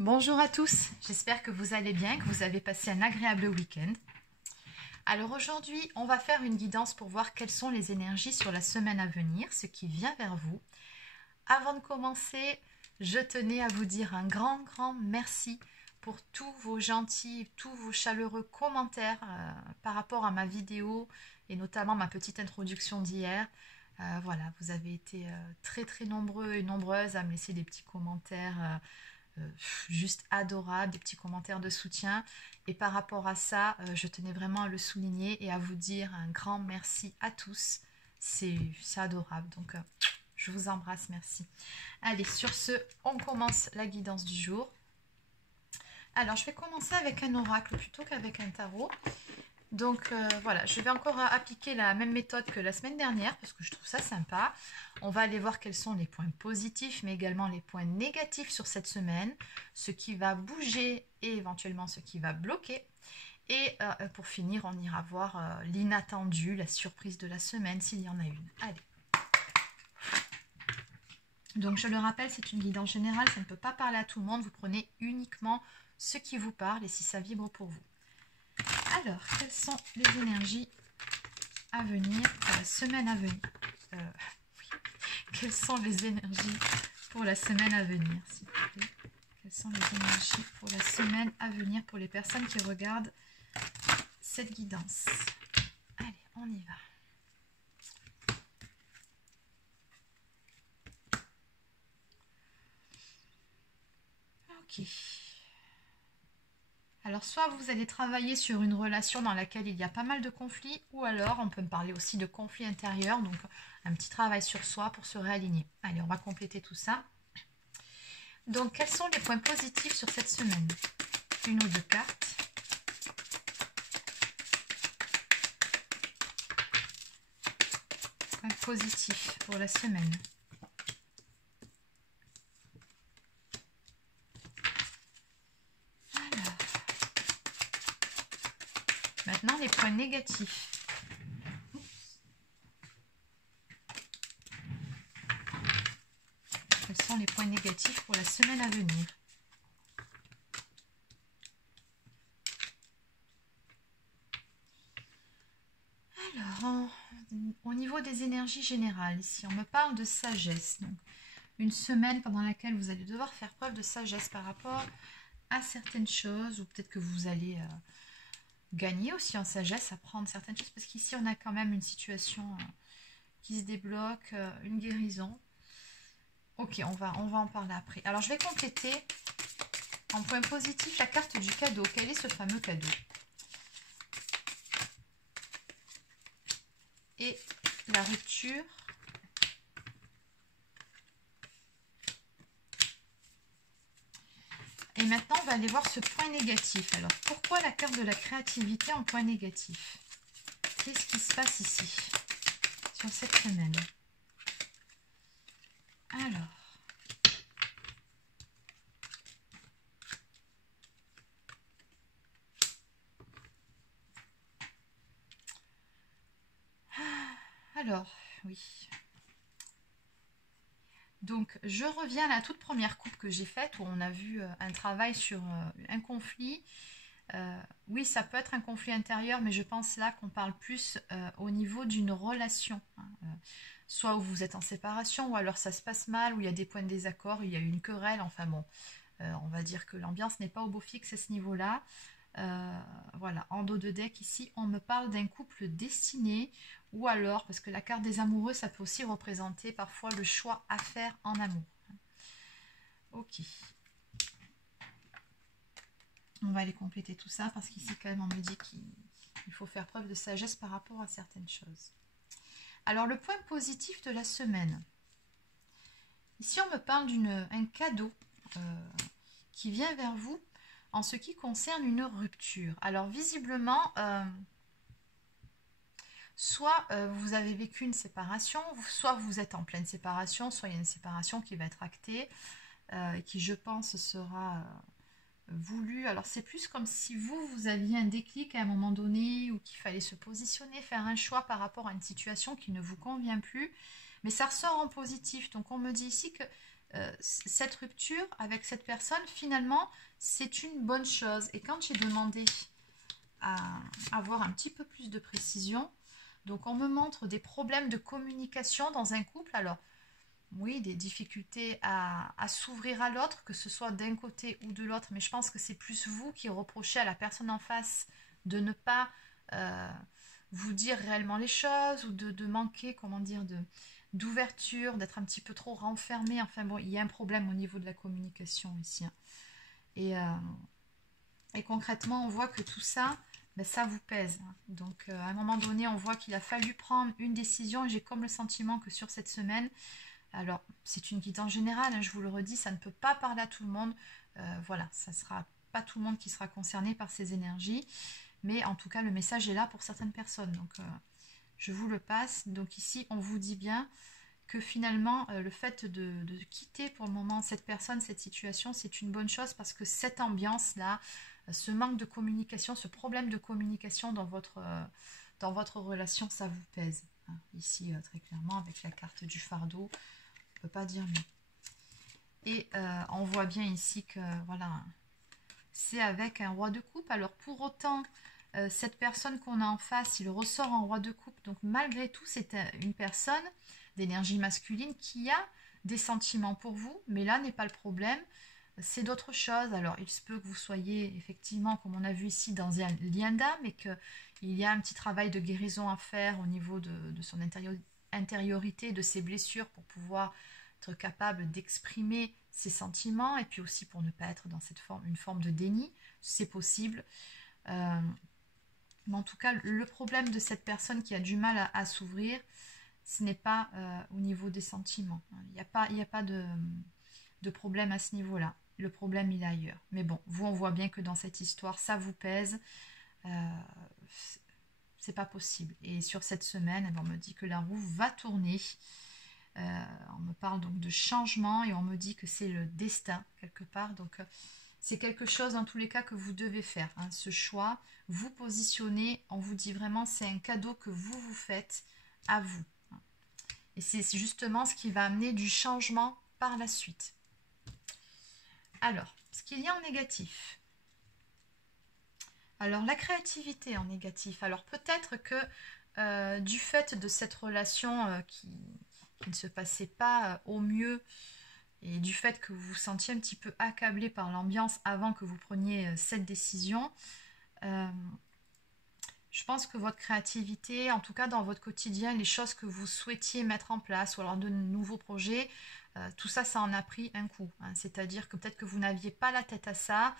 Bonjour à tous, j'espère que vous allez bien, que vous avez passé un agréable week-end. Alors aujourd'hui, on va faire une guidance pour voir quelles sont les énergies sur la semaine à venir, ce qui vient vers vous. Avant de commencer, je tenais à vous dire un grand merci pour tous vos gentils, tous vos chaleureux commentaires par rapport à ma vidéo et notamment ma petite introduction d'hier. Voilà, vous avez été très nombreux et nombreuses à me laisser des petits commentaires juste adorables, des petits commentaires de soutien. Et par rapport à ça, je tenais vraiment à le souligner et à vous dire un grand merci à tous. C'est adorable, donc je vous embrasse, merci. Allez, sur ce, on commence la guidance du jour. Alors, je vais commencer avec un oracle plutôt qu'avec un tarot. Donc voilà, je vais encore appliquer la même méthode que la semaine dernière parce que je trouve ça sympa. On va aller voir quels sont les points positifs mais également les points négatifs sur cette semaine, ce qui va bouger et éventuellement ce qui va bloquer. Et pour finir, on ira voir l'inattendu, la surprise de la semaine s'il y en a une. Allez. Donc je le rappelle, c'est une guidance générale, ça ne peut pas parler à tout le monde, vous prenez uniquement ce qui vous parle et si ça vibre pour vous. Alors, quelles sont les énergies à venir pour la semaine à venir oui. Quelles sont les énergies pour la semaine à venir, s'il vous plaît? Quelles sont les énergies pour la semaine à venir pour les personnes qui regardent cette guidance? Allez, on y va. Ok. Alors, soit vous allez travailler sur une relation dans laquelle il y a pas mal de conflits, ou alors on peut me parler aussi de conflits intérieurs, donc un petit travail sur soi pour se réaligner. Allez, on va compléter tout ça. Donc, quels sont les points positifs sur cette semaine? Une ou deux cartes. Points positifs pour la semaine. Maintenant, les points négatifs. Quels sont les points négatifs pour la semaine à venir? Alors, au niveau des énergies générales, ici, on me parle de sagesse. Donc, une semaine pendant laquelle vous allez devoir faire preuve de sagesse par rapport à certaines choses, ou peut-être que vous allez gagner aussi en sagesse, apprendre certaines choses, parce qu'ici on a quand même une situation qui se débloque, une guérison. Ok, on va en parler après. Alors je vais compléter en point positif la carte du cadeau. Quel est ce fameux cadeau? Et la rupture. Et maintenant, on va aller voir ce point négatif. Alors, pourquoi la carte de la créativité en point négatif? Qu'est-ce qui se passe ici, sur cette semaine? Alors. Alors, oui. Donc, je reviens à la toute première coupe que j'ai faite où on a vu un travail sur un conflit. Oui, ça peut être un conflit intérieur, mais je pense là qu'on parle plus au niveau d'une relation. Soit où vous êtes en séparation, ou alors ça se passe mal, où il y a des points de désaccord, il y a eu une querelle. Enfin bon, on va dire que l'ambiance n'est pas au beau fixe à ce niveau-là. Voilà, en dos de deck ici, on me parle d'un couple destiné, ou alors, parce que la carte des amoureux, ça peut aussi représenter parfois le choix à faire en amour. Ok. On va aller compléter tout ça, parce qu'ici, quand même, on me dit qu'il faut faire preuve de sagesse par rapport à certaines choses. Alors, le point positif de la semaine. Ici, on me parle d'un cadeau qui vient vers vous en ce qui concerne une rupture. Alors, visiblement, soit vous avez vécu une séparation, soit vous êtes en pleine séparation, soit il y a une séparation qui va être actée, qui, je pense, sera voulue. Alors, c'est plus comme si vous aviez un déclic à un moment donné, ou qu'il fallait se positionner, faire un choix par rapport à une situation qui ne vous convient plus. Mais ça ressort en positif. Donc, on me dit ici que cette rupture avec cette personne, finalement, c'est une bonne chose. Et quand j'ai demandé à avoir un petit peu plus de précision, donc on me montre des problèmes de communication dans un couple. Alors, oui, des difficultés à s'ouvrir à l'autre, que ce soit d'un côté ou de l'autre, mais je pense que c'est plus vous qui reprochez à la personne en face de ne pas vous dire réellement les choses, ou de manquer, comment dire, d'ouverture, d'être un petit peu trop renfermé. Enfin bon, il y a un problème au niveau de la communication ici. Hein. Et concrètement, on voit que tout ça, ben, ça vous pèse. Hein. Donc à un moment donné, on voit qu'il a fallu prendre une décision, et j'ai comme le sentiment que sur cette semaine, alors c'est une guidance générale, hein, je vous le redis, ça ne peut pas parler à tout le monde. Voilà, ça ne sera pas tout le monde qui sera concerné par ces énergies. Mais en tout cas, le message est là pour certaines personnes. Donc, je vous le passe. Donc ici, on vous dit bien que finalement, le fait de quitter pour le moment cette personne, cette situation, c'est une bonne chose, parce que cette ambiance-là, ce manque de communication, ce problème de communication dans votre relation, ça vous pèse. Hein. Ici, très clairement, avec la carte du fardeau, on ne peut pas dire mieux. Et on voit bien ici que, voilà, c'est avec un roi de coupe. Alors pour autant, cette personne qu'on a en face, il ressort en roi de coupe. Donc malgré tout, c'est une personne d'énergie masculine qui a des sentiments pour vous. Mais là n'est pas le problème. C'est d'autres choses. Alors il se peut que vous soyez effectivement, comme on a vu ici, dans un lien d'âme, et qu'il y a un petit travail de guérison à faire au niveau de son intériorité, de ses blessures, pour pouvoir être capable d'exprimer ses sentiments, et puis aussi pour ne pas être dans une forme de déni. C'est possible. Mais en tout cas, le problème de cette personne qui a du mal à s'ouvrir, ce n'est pas au niveau des sentiments. Il n'y a pas de problème à ce niveau-là. Le problème, il est ailleurs. Mais bon, vous, on voit bien que dans cette histoire, ça vous pèse. C'est pas possible. Et sur cette semaine, on me dit que la roue va tourner. On me parle donc de changement, et on me dit que c'est le destin, quelque part. Donc, c'est quelque chose, dans tous les cas, que vous devez faire. Hein, ce choix, vous positionner, on vous dit vraiment, c'est un cadeau que vous vous faites à vous. Et c'est justement ce qui va amener du changement par la suite. Alors, ce qu'il y a en négatif. Alors, la créativité en négatif. Alors, peut-être que du fait de cette relation qui ne se passait pas au mieux, et du fait que vous vous sentiez un petit peu accablé par l'ambiance avant que vous preniez cette décision, je pense que votre créativité, en tout cas dans votre quotidien, les choses que vous souhaitiez mettre en place, ou alors de nouveaux projets, tout ça, ça en a pris un coup. Hein. C'est-à-dire que peut-être que vous n'aviez pas la tête à ça,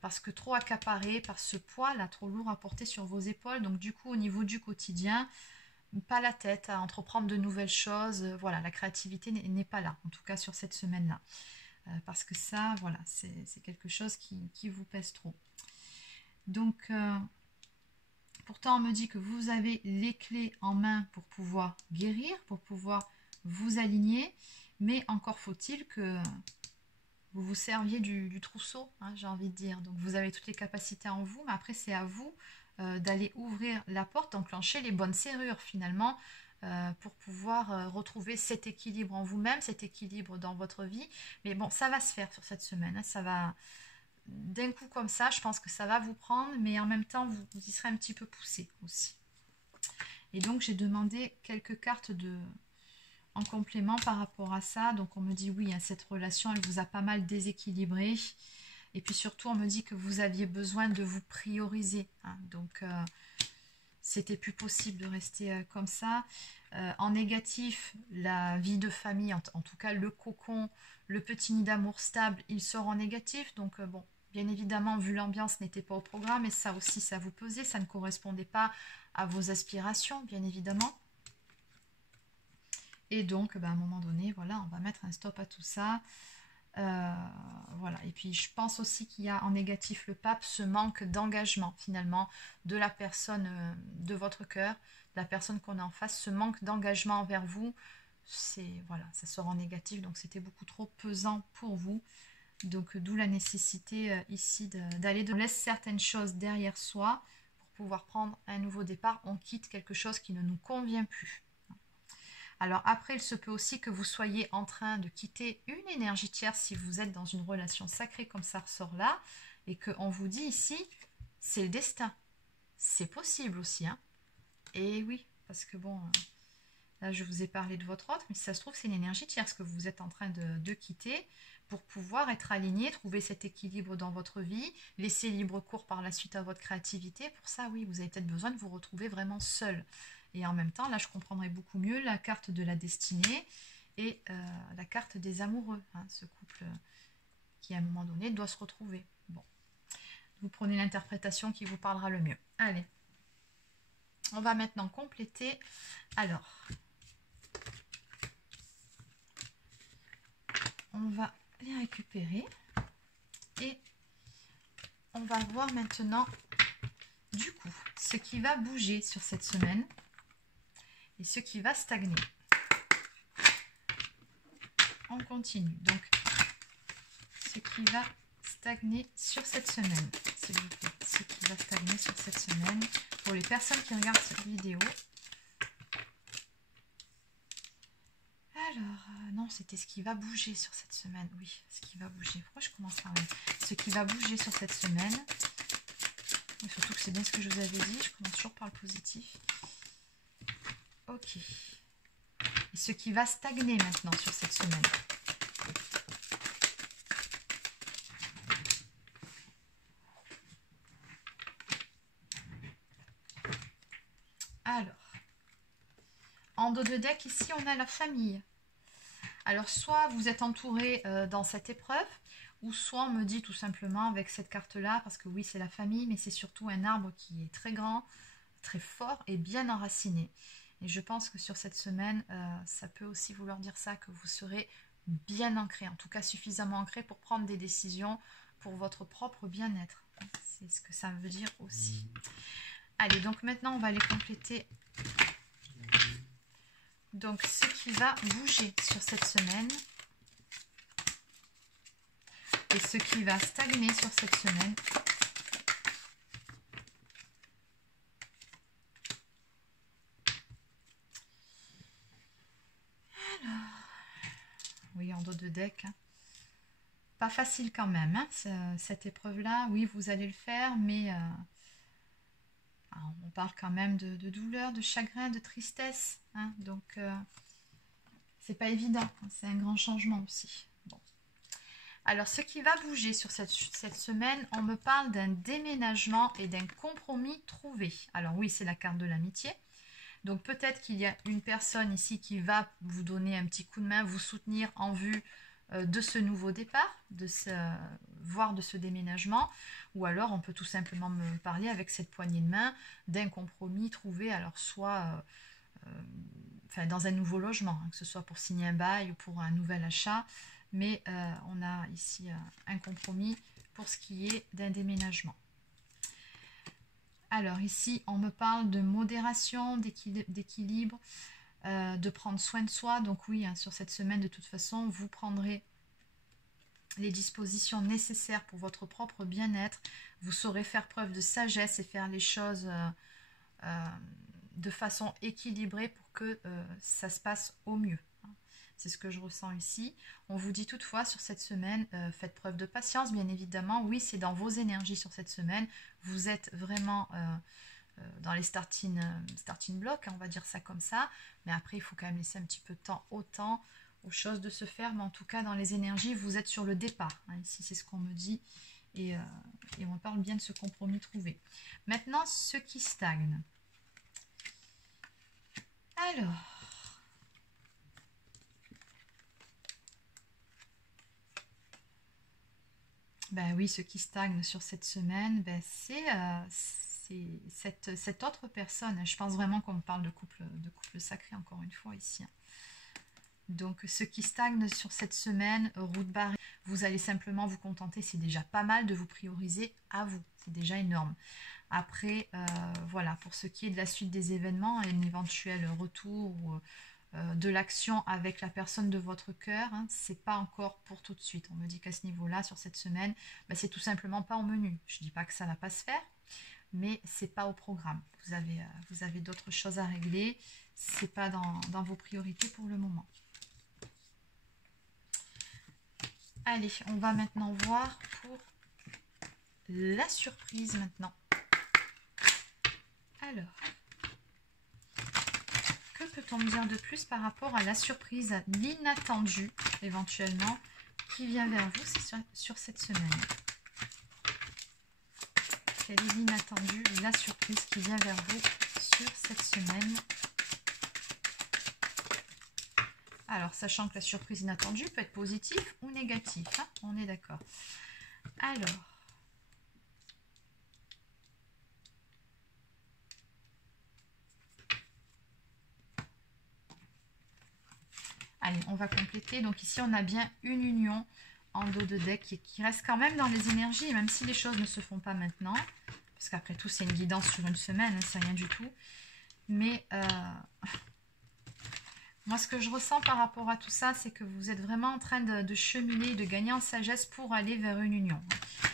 parce que trop accaparé par ce poids là, trop lourd à porter sur vos épaules. Donc du coup, au niveau du quotidien, pas la tête à entreprendre de nouvelles choses. Voilà, la créativité n'est pas là, en tout cas sur cette semaine-là. Parce que ça, voilà, c'est quelque chose qui vous pèse trop. Donc, pourtant, on me dit que vous avez les clés en main pour pouvoir guérir, pour pouvoir vous aligner, mais encore faut-il que vous vous serviez du trousseau, hein, j'ai envie de dire. Donc, vous avez toutes les capacités en vous, mais après, c'est à vous d'aller ouvrir la porte, d'enclencher les bonnes serrures, finalement, pour pouvoir retrouver cet équilibre en vous-même, cet équilibre dans votre vie. Mais bon, ça va se faire sur cette semaine, hein, ça va... D'un coup comme ça, je pense que ça va vous prendre, mais en même temps, vous y serez un petit peu poussé aussi. Et donc, j'ai demandé quelques cartes en complément par rapport à ça. Donc, on me dit oui, hein, cette relation, elle vous a pas mal déséquilibré. Et puis surtout, on me dit que vous aviez besoin de vous prioriser. Hein. Donc, c'était plus possible de rester comme ça. En négatif, la vie de famille, en tout cas le cocon, le petit nid d'amour stable, il sort en négatif. Donc, bon, bien évidemment, vu l'ambiance, n'était pas au programme. Et ça aussi, ça vous pesait. Ça ne correspondait pas à vos aspirations, bien évidemment. Et donc, à un moment donné, voilà, on va mettre un stop à tout ça. Voilà. Et puis, je pense aussi qu'il y a en négatif le pape, ce manque d'engagement, finalement, de la personne de votre cœur, de la personne qu'on a en face, ce manque d'engagement envers vous. Voilà, ça sort en négatif, donc c'était beaucoup trop pesant pour vous. Donc, d'où la nécessité ici d'aller on laisse certaines choses derrière soi pour pouvoir prendre un nouveau départ. On quitte quelque chose qui ne nous convient plus. Alors après, il se peut aussi que vous soyez en train de quitter une énergie tierce si vous êtes dans une relation sacrée comme ça ressort là, et qu'on vous dit ici, c'est le destin. C'est possible aussi, hein. Et oui, parce que bon, là je vous ai parlé de votre autre, mais si ça se trouve c'est une énergie tierce que vous êtes en train de quitter pour pouvoir être aligné, trouver cet équilibre dans votre vie, laisser libre cours par la suite à votre créativité. Pour ça, oui, vous avez peut-être besoin de vous retrouver vraiment seul. Et en même temps, là je comprendrai beaucoup mieux la carte de la destinée et la carte des amoureux, hein, ce couple qui à un moment donné doit se retrouver. Bon, vous prenez l'interprétation qui vous parlera le mieux. Allez, on va maintenant compléter. Alors, on va les récupérer et on va voir maintenant du coup ce qui va bouger sur cette semaine et ce qui va stagner. On continue donc ce qui va stagner sur cette semaine, s'il vous plaît, ce qui va stagner sur cette semaine pour les personnes qui regardent cette vidéo. Alors, non, c'était ce qui va bouger sur cette semaine. Oui, ce qui va bouger. Pourquoi je commence par là? Ce qui va bouger sur cette semaine. Et surtout que c'est bien ce que je vous avais dit. Je commence toujours par le positif. Ok. Et ce qui va stagner maintenant sur cette semaine. Alors, en dos de deck, ici, on a la famille. Alors, soit vous êtes entouré dans cette épreuve, ou soit on me dit tout simplement avec cette carte-là, parce que oui, c'est la famille, mais c'est surtout un arbre qui est très grand, très fort et bien enraciné. Et je pense que sur cette semaine, ça peut aussi vouloir dire ça, que vous serez bien ancré, en tout cas suffisamment ancré pour prendre des décisions pour votre propre bien-être. C'est ce que ça veut dire aussi. Allez, donc maintenant, on va les compléter. Donc, ce qui va bouger sur cette semaine et ce qui va stagner sur cette semaine. Alors, oui, en dos de deck, hein. Pas facile quand même, hein, cette épreuve-là. Oui, vous allez le faire, mais on parle quand même de douleur, de chagrin, de tristesse, hein, donc c'est pas évident, c'est un grand changement aussi. Bon. Alors, ce qui va bouger sur cette semaine, on me parle d'un déménagement et d'un compromis trouvé. Alors oui, c'est la carte de l'amitié. Donc peut-être qu'il y a une personne ici qui va vous donner un petit coup de main, vous soutenir en vue de ce nouveau départ, voire de ce déménagement, ou alors on peut tout simplement me parler avec cette poignée de main d'un compromis trouvé, alors soit dans un nouveau logement, hein, que ce soit pour signer un bail ou pour un nouvel achat, mais on a ici un compromis pour ce qui est d'un déménagement. Alors ici, on me parle de modération, d'équilibre, de prendre soin de soi. Donc oui, hein, sur cette semaine, de toute façon, vous prendrez les dispositions nécessaires pour votre propre bien-être. Vous saurez faire preuve de sagesse et faire les choses de façon équilibrée pour que ça se passe au mieux. C'est ce que je ressens ici. On vous dit toutefois sur cette semaine, faites preuve de patience, bien évidemment. Oui, c'est dans vos énergies sur cette semaine. Vous êtes vraiment dans les starting blocks, hein, on va dire ça comme ça. Mais après, il faut quand même laisser un petit peu de temps au temps, aux choses de se faire. Mais en tout cas, dans les énergies, vous êtes sur le départ. Hein, ici, c'est ce qu'on me dit. Et on parle bien de ce compromis trouvé. Maintenant, ce qui stagne. Alors... Ben oui, ce qui stagne sur cette semaine, ben c'est cette autre personne. Je pense vraiment qu'on parle de couple sacré, encore une fois, ici. Donc, ce qui stagne sur cette semaine, route barrée, vous allez simplement vous contenter. C'est déjà pas mal de vous prioriser à vous. C'est déjà énorme. Après, voilà, pour ce qui est de la suite des événements, un éventuel retour ou... de l'action avec la personne de votre cœur, hein, c'est pas encore pour tout de suite. On me dit qu'à ce niveau-là, sur cette semaine, ben, c'est tout simplement pas au menu. Je dis pas que ça va pas se faire, mais c'est pas au programme. Vous avez d'autres choses à régler. C'est pas dans vos priorités pour le moment. Allez, on va maintenant voir pour la surprise maintenant. Alors, que peut-on me dire de plus par rapport à la surprise, l'inattendu éventuellement, qui vient vers vous sur cette semaine? Quel est l'inattendu, la surprise qui vient vers vous sur cette semaine? Alors, sachant que la surprise inattendue peut être positive ou négative, hein, on est d'accord. Alors, allez, on va compléter. Donc ici, on a bien une union en dos de deck qui reste quand même dans les énergies, même si les choses ne se font pas maintenant. Parce qu'après tout, c'est une guidance sur une semaine, hein, c'est rien du tout. Mais moi, ce que je ressens par rapport à tout ça, c'est que vous êtes vraiment en train de cheminer, de gagner en sagesse pour aller vers une union.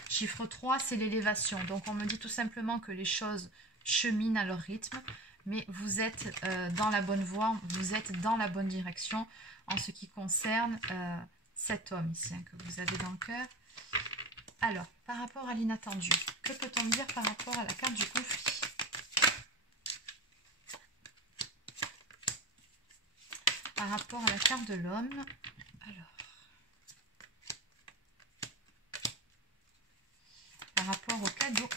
Chiffre 3, c'est l'élévation. Donc, on me dit tout simplement que les choses cheminent à leur rythme, mais vous êtes dans la bonne voie, vous êtes dans la bonne direction en ce qui concerne cet homme ici, hein, que vous avez dans le cœur. Alors, par rapport à l'inattendu, que peut-on dire par rapport à la carte du conflit? Par rapport à la carte de l'homme, alors, par rapport au cadeau,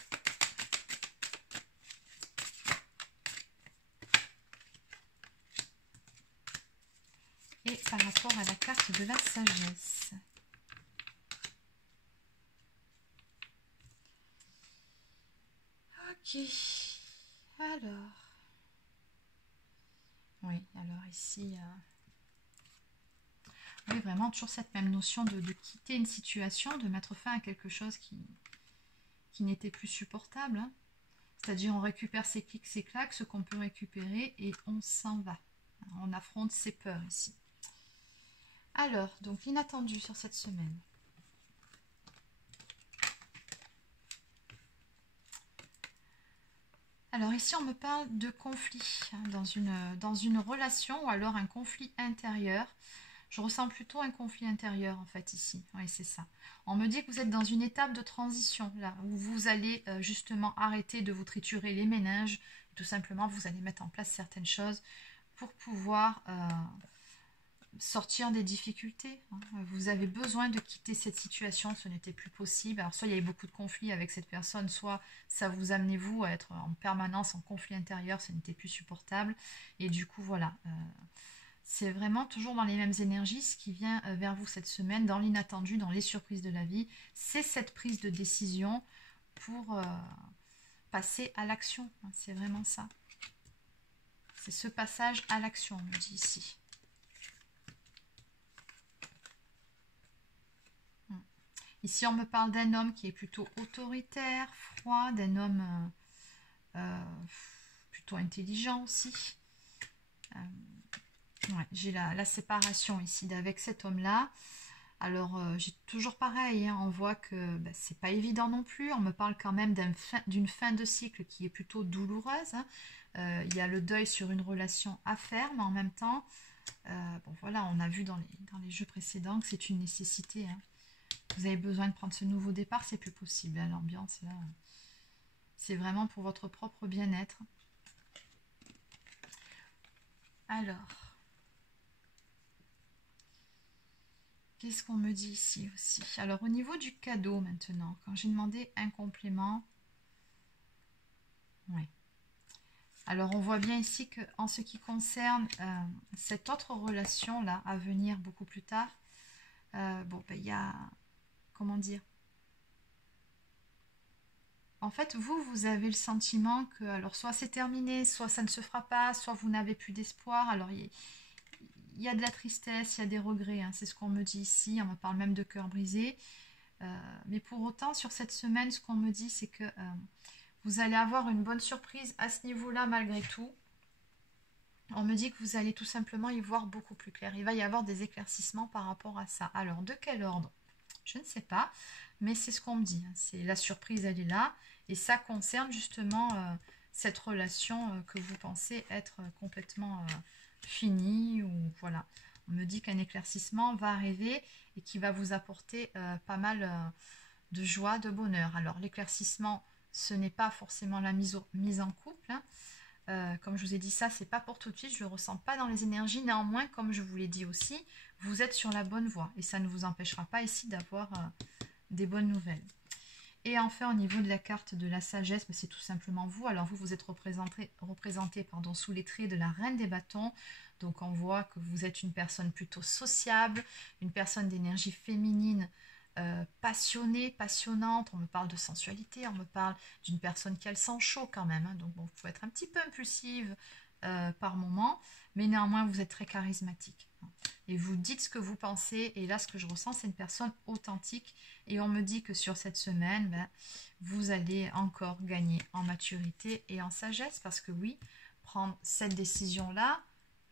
et par rapport à la carte de la sagesse. Ok, alors, oui, alors ici, oui, vraiment toujours cette même notion de quitter une situation, de mettre fin à quelque chose qui n'était plus supportable, hein. C'est-à-dire on récupère ses clics, ses claques, ce qu'on peut récupérer et on s'en va. On affronte ses peurs ici. Alors, donc l'inattendu sur cette semaine. Alors ici, on me parle de conflit hein, dans une relation ou alors un conflit intérieur. Je ressens plutôt un conflit intérieur en fait ici. Oui, c'est ça. On me dit que vous êtes dans une étape de transition là où vous allez justement arrêter de vous triturer les méninges. Tout simplement, vous allez mettre en place certaines choses pour pouvoir sortir des difficultés. Hein. Vous avez besoin de quitter cette situation, ce n'était plus possible. Alors soit il y avait beaucoup de conflits avec cette personne, soit ça vous amenait vous à être en permanence en conflit intérieur, ce n'était plus supportable. Et du coup voilà, c'est vraiment toujours dans les mêmes énergies. Ce qui vient vers vous cette semaine, dans l'inattendu, dans les surprises de la vie, c'est cette prise de décision pour passer à l'action. Hein. C'est vraiment ça. C'est ce passage à l'action, on me dit ici. Ici, on me parle d'un homme qui est plutôt autoritaire, froid, d'un homme plutôt intelligent aussi. Ouais, j'ai la séparation ici avec cet homme-là. Alors, j'ai toujours pareil, hein, on voit que c'est pas évident non plus. On me parle quand même d'une fin de cycle qui est plutôt douloureuse. Hein. Il y a le deuil sur une relation à faire, mais en même temps, bon voilà, on a vu dans les jeux précédents que c'est une nécessité. Hein. Vous avez besoin de prendre ce nouveau départ, c'est plus possible. Hein, l'ambiance, là, c'est vraiment pour votre propre bien-être. Alors, qu'est-ce qu'on me dit ici aussi? Alors, au niveau du cadeau maintenant, quand j'ai demandé un complément, oui. Alors, on voit bien ici qu'en ce qui concerne cette autre relation-là, à venir beaucoup plus tard, bon, il y a... Comment dire? En fait, vous avez le sentiment que, alors, soit c'est terminé, soit ça ne se fera pas, soit vous n'avez plus d'espoir. Alors, il y a de la tristesse, il y a des regrets, hein, c'est ce qu'on me dit ici. On me parle même de cœur brisé. Mais pour autant, sur cette semaine, ce qu'on me dit, c'est que vous allez avoir une bonne surprise à ce niveau-là, malgré tout. On me dit que vous allez tout simplement y voir beaucoup plus clair. Il va y avoir des éclaircissements par rapport à ça. Alors, de quel ordre? Je ne sais pas, mais c'est ce qu'on me dit. C'est la surprise, elle est là. Et ça concerne justement cette relation que vous pensez être complètement finie. Ou voilà. On me dit qu'un éclaircissement va arriver et qui va vous apporter pas mal de joie, de bonheur. Alors l'éclaircissement, ce n'est pas forcément la mise en couple. Comme je vous ai dit ça, c'est pas pour tout de suite, je ne le ressens pas dans les énergies. Néanmoins, comme je vous l'ai dit aussi, vous êtes sur la bonne voie et ça ne vous empêchera pas ici d'avoir des bonnes nouvelles. Et enfin, au niveau de la carte de la sagesse, c'est tout simplement vous. Alors vous êtes représenté sous les traits de la reine des bâtons. Donc on voit que vous êtes une personne plutôt sociable, une personne d'énergie féminine, passionnée, passionnante. On me parle de sensualité, on me parle d'une personne qui a le sang chaud quand même. Donc bon, vous pouvez être un petit peu impulsive par moment, mais néanmoins vous êtes très charismatique. Et vous dites ce que vous pensez, et là ce que je ressens c'est une personne authentique, et on me dit que sur cette semaine, vous allez encore gagner en maturité et en sagesse, parce que oui, prendre cette décision-là,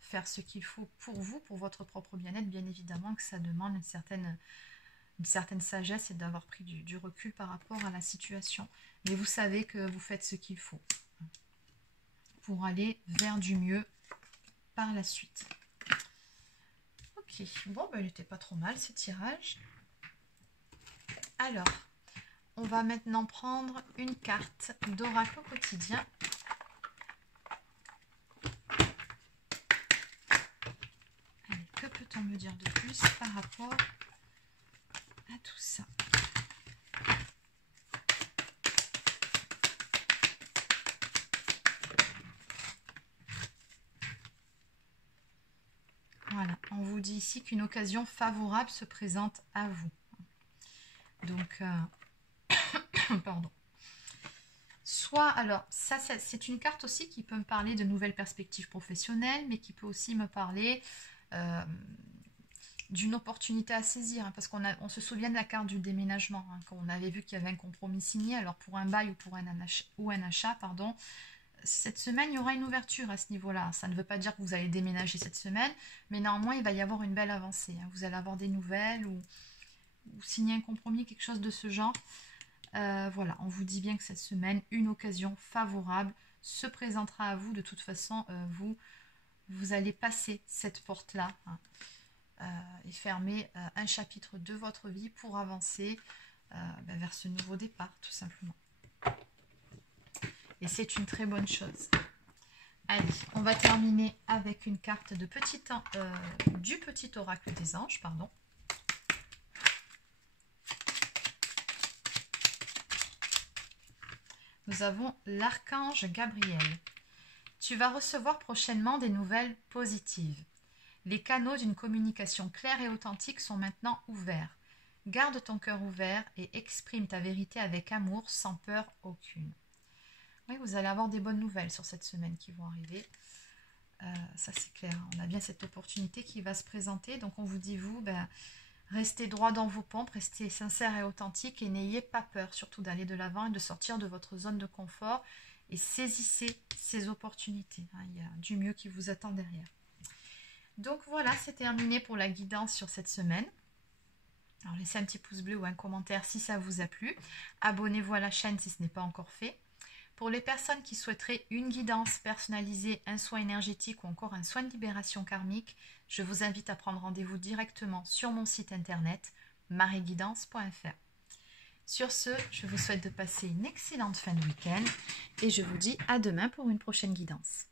faire ce qu'il faut pour vous, pour votre propre bien-être, bien évidemment que ça demande une certaine sagesse et d'avoir pris du recul par rapport à la situation. Mais vous savez que vous faites ce qu'il faut pour aller vers du mieux par la suite. Ok, bon, il n'était pas trop mal ce tirage. Alors, on va maintenant prendre une carte d'oracle au quotidien. Allez, que peut-on me dire de plus par rapport à tout ça? Voilà, on vous dit ici qu'une occasion favorable se présente à vous. Donc, pardon. Soit, alors, ça c'est une carte aussi qui peut me parler de nouvelles perspectives professionnelles, mais qui peut aussi me parler d'une opportunité à saisir, parce qu'on se souvient de la carte du déménagement, quand on avait vu qu'il y avait un compromis signé, alors pour un bail ou pour un achat, pardon. Cette semaine, il y aura une ouverture à ce niveau-là. Ça ne veut pas dire que vous allez déménager cette semaine, mais néanmoins, il va y avoir une belle avancée. Vous allez avoir des nouvelles ou signer un compromis, quelque chose de ce genre. Voilà, on vous dit bien que cette semaine, une occasion favorable se présentera à vous. De toute façon, vous allez passer cette porte-là et fermer un chapitre de votre vie pour avancer vers ce nouveau départ, tout simplement. Et c'est une très bonne chose. Allez, on va terminer avec une carte de du petit oracle des anges, pardon. Nous avons l'archange Gabriel. Tu vas recevoir prochainement des nouvelles positives. Les canaux d'une communication claire et authentique sont maintenant ouverts. Garde ton cœur ouvert et exprime ta vérité avec amour sans peur aucune. Oui, vous allez avoir des bonnes nouvelles sur cette semaine qui vont arriver. Ça, c'est clair. On a bien cette opportunité qui va se présenter. Donc, on vous dit, vous, restez droit dans vos pompes, restez sincère et authentique et n'ayez pas peur, surtout d'aller de l'avant et de sortir de votre zone de confort et saisissez ces opportunités. Il y a du mieux qui vous attend derrière. Donc, voilà, c'est terminé pour la guidance sur cette semaine. Alors, laissez un petit pouce bleu ou un commentaire si ça vous a plu. Abonnez-vous à la chaîne si ce n'est pas encore fait. Pour les personnes qui souhaiteraient une guidance personnalisée, un soin énergétique ou encore un soin de libération karmique, je vous invite à prendre rendez-vous directement sur mon site internet marieguidance.fr. Sur ce, je vous souhaite de passer une excellente fin de week-end et je vous dis à demain pour une prochaine guidance.